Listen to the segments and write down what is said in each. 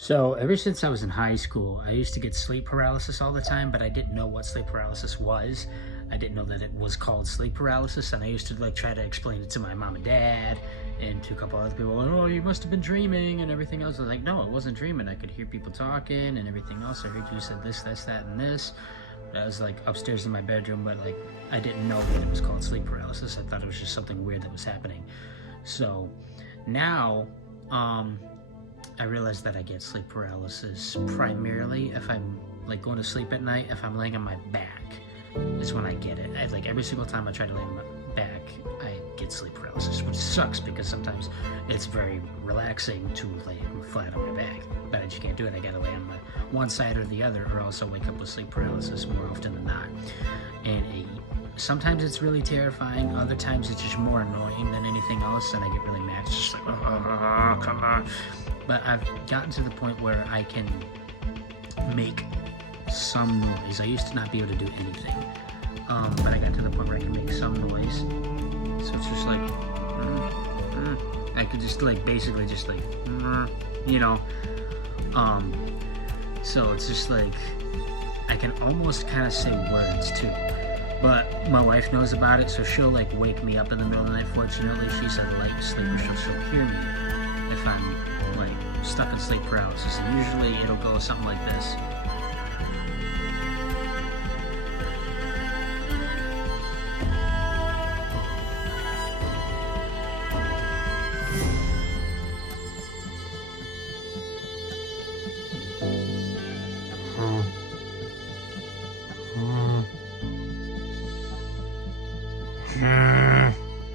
So ever since I was in high school, I used to get sleep paralysis all the time, but I didn't know what sleep paralysis was. I didn't know that it was called sleep paralysis, and I used to like try to explain it to my mom and dad and to a couple other people. Oh, you must have been dreaming and everything else. I was like, no, I wasn't dreaming. I could hear people talking and everything else. I heard you said this, that, and this. But I was like upstairs in my bedroom, but like I didn't know that it was called sleep paralysis. I thought it was just something weird that was happening. So now, I realize that I get sleep paralysis primarily if I'm like going to sleep at night. If I'm laying on my back is when I get it. Like every single time I try to lay on my back, I get sleep paralysis, which sucks because sometimes it's very relaxing to lay flat on my back, but I just can't do it. I gotta lay on my one side or the other, or else I'll wake up with sleep paralysis more often than not. And sometimes it's really terrifying. Other times it's just more annoying than anything else, and I get really mad. It's just like, oh, come on. But I've gotten to the point where I can make some noise. I used to not be able to do anything, but I got to the point where I can make some noise. So it's just like, I could just like basically just like, you know. So it's just like I can almost kind of say words too. But my wife knows about it, so she'll like wake me up in the middle of the night. Fortunately, she's a light sleeper, so she'll hear me if I'm like stuck in sleep paralysis. And usually it'll go something like this.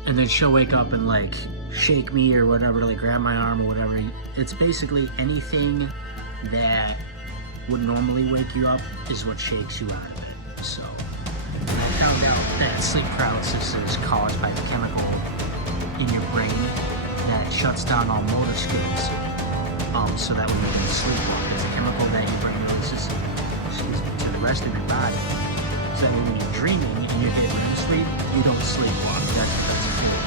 And then she'll wake up and like shake me or whatever, like grab my arm or whatever. It's basically anything that would normally wake you up is what shakes you out of it. So I found out that sleep paralysis is caused by the chemical in your brain that shuts down all motor skills. So that when you sleepwalk, it's a chemical that your brain releases to the rest of your body. So that when you're dreaming and you're getting ready to sleep, you don't sleepwalk. That's a feeling.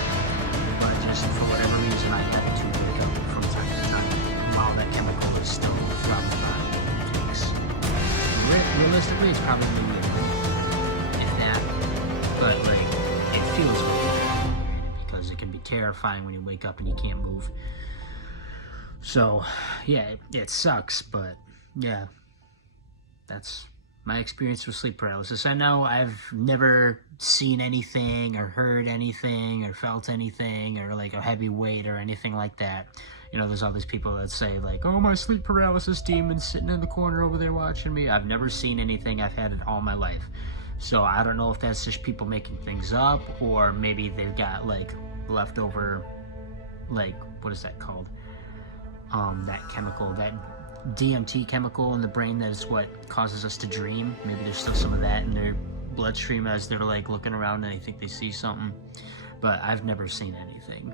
But just for whatever reason, I had to wake up from time to time while that chemical is still throughout the body. Realistically, it's probably a minute, if that. But like, it feels weird because it can be terrifying when you wake up and you can't move. So, yeah, it sucks, but yeah, that's my experience with sleep paralysis. I know I've never seen anything or heard anything or felt anything or like a heavy weight or anything like that. You know, there's all these people that say like, oh, my sleep paralysis demon's sitting in the corner over there watching me. I've never seen anything. I've had it all my life. So I don't know if that's just people making things up, or maybe they've got like leftover, like, what is that called? That chemical, that DMT chemical in the brain that is what causes us to dream. Maybe there's still some of that in their bloodstream as they're like looking around and they think they see something. But I've never seen anything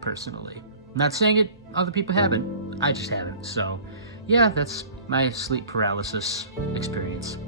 personally. I'm not saying it other people haven't, I just haven't. So yeah, that's my sleep paralysis experience.